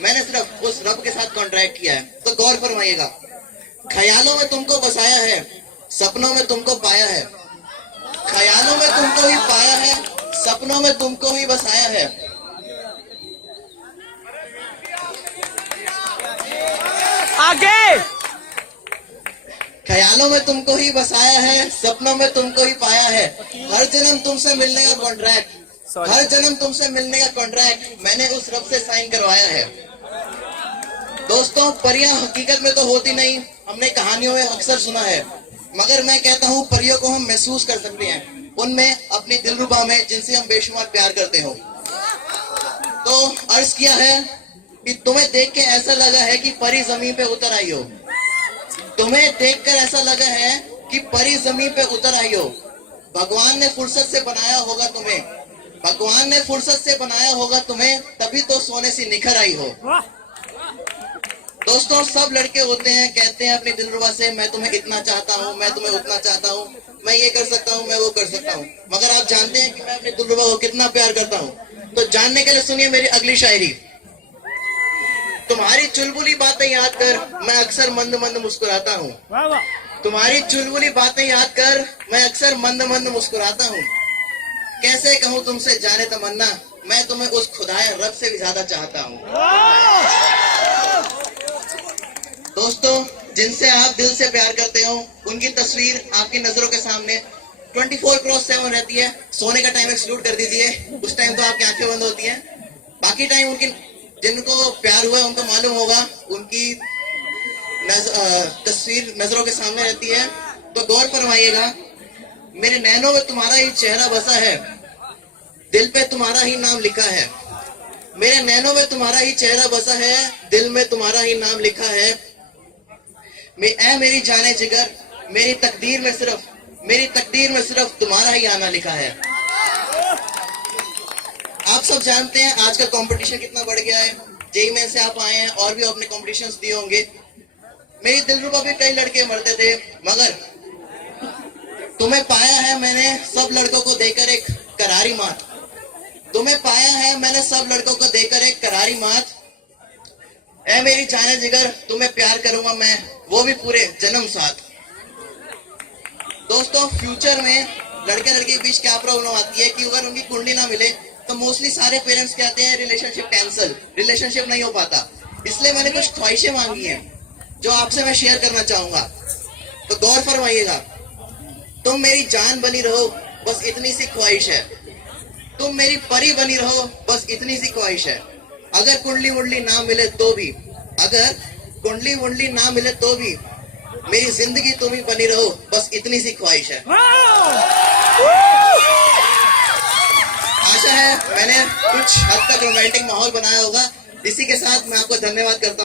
मैंने सिर्फ उस रब के साथ कॉन्ट्रैक्ट किया है। तो गौर फरमाइएगा, ख्यालों में तुमको बसाया है, सपनों में तुमको पाया है। ख्यालों में तुमको ही पाया है, सपनों में तुमको ही बसाया है। आगे ख्यालों में तुमको ही बसाया है, सपनों में तुमको ही पाया है। हर जन्म तुमसे मिलने का कॉन्ट्रैक्ट, हर जन्म तुमसे मिलने का कॉन्ट्रैक्ट मैंने उस रब से साइन करवाया है। दोस्तों, परियां हकीकत में तो होती नहीं, हमने कहानियों में अक्सर सुना है, मगर मैं कहता हूँ परियों को हम महसूस कर सकते हैं, उनमें अपनी दिलरुबा में जिनसे हम बेशुमार प्यार करते हो। तो अर्ज किया है कि तुम्हें देख के ऐसा लगा है कि परी जमीन पे उतर आई हो। तुम्हें देखकर ऐसा लगा है कि परी जमीन पे उतर आई हो। भगवान ने फुर्सत से बनाया होगा तुम्हें, भगवान ने फुर्सत से बनाया होगा तुम्हें, तभी तो सोने से निखर आई हो। दोस्तों, सब लड़के होते हैं, कहते हैं अपनी दिलरुबा से, मैं तुम्हें इतना चाहता हूँ, मैं तुम्हें उतना चाहता हूँ, मैं ये कर सकता हूँ, मैं वो कर सकता हूँ। मगर आप जानते हैं कि मैं अपनी दिलरुबा को कितना प्यार करता हूँ? तो जानने के लिए सुनिए मेरी अगली शायरी। तुम्हारी चुलबुली बातें याद कर मैं अक्सर मंद मंद मुस्कुराता हूँ। तुम्हारी चुलबुली बातें याद कर मैं अक्सर मंद मंद मुस्कुराता हूँ। कैसे कहूँ तुमसे जाने तमन्ना, मैं तुम्हें उस खुदाए रब से भी ज्यादा चाहता हूँ। दोस्तों, जिनसे आप दिल से प्यार करते हो उनकी तस्वीर आपकी नजरों के सामने 24/7 रहती है। सोने का टाइम एक्सक्लूड कर दीजिए, उस टाइम तो आपकी आंखें बंद होती हैं। बाकी टाइम उनकी, जिनको प्यार हुआ है उनको मालूम होगा, उनकी तस्वीर नजरों के सामने रहती है। तो गौर फरमाइएगा, मेरे नैनों में तुम्हारा ही चेहरा बसा है, दिल पे तुम्हारा ही नाम लिखा है। मेरे नैनों में तुम्हारा ही चेहरा बसा है, दिल में तुम्हारा ही नाम लिखा है। ऐ मेरी जाने जिगर, मेरी तकदीर में सिर्फ तुम्हारा ही आना लिखा है। आप सब जानते हैं आजकल कंपटीशन कितना बढ़ गया है। जेईई मेन से आप आए हैं और भी अपने कॉम्पिटिशन्स दिए होंगे। मेरी दिलरुबा भी कई लड़के मरते थे, मगर तुम्हें पाया है मैंने सब लड़कों को देकर एक करारी मात। तुम्हें पाया है मैंने सब लड़कों को देकर एक करारी मात। ऐ मेरी जाने जिगर, तुम्हें प्यार करूंगा मैं, वो भी पूरे जन्म साथ। दोस्तों, फ्यूचर में लड़के लड़के के बीच क्या प्रॉब्लम आती है कि अगर उनकी कुंडली ना मिले तो मोस्टली सारे पेरेंट्स कहते हैं रिलेशनशिप कैंसिल, रिलेशनशिप नहीं हो पाता। इसलिए मैंने कुछ ख्वाहिशें मांगी हैं जो आपसे मैं शेयर करना चाहूंगा। तो गौर फरमाइएगा, तुम मेरी जान बनी रहो, बस इतनी सी ख्वाहिश है। तुम मेरी परी बनी रहो, बस इतनी सी ख्वाहिश है। अगर कुंडली वुंडली ना मिले तो भी, अगर कुंडली वुंडली ना मिले तो भी, मेरी जिंदगी तुम ही बनी रहो, बस इतनी सी ख्वाहिश है। आशा है मैंने कुछ हद तक रोमांटिक माहौल बनाया होगा। इसी के साथ मैं आपको धन्यवाद करता हूँ।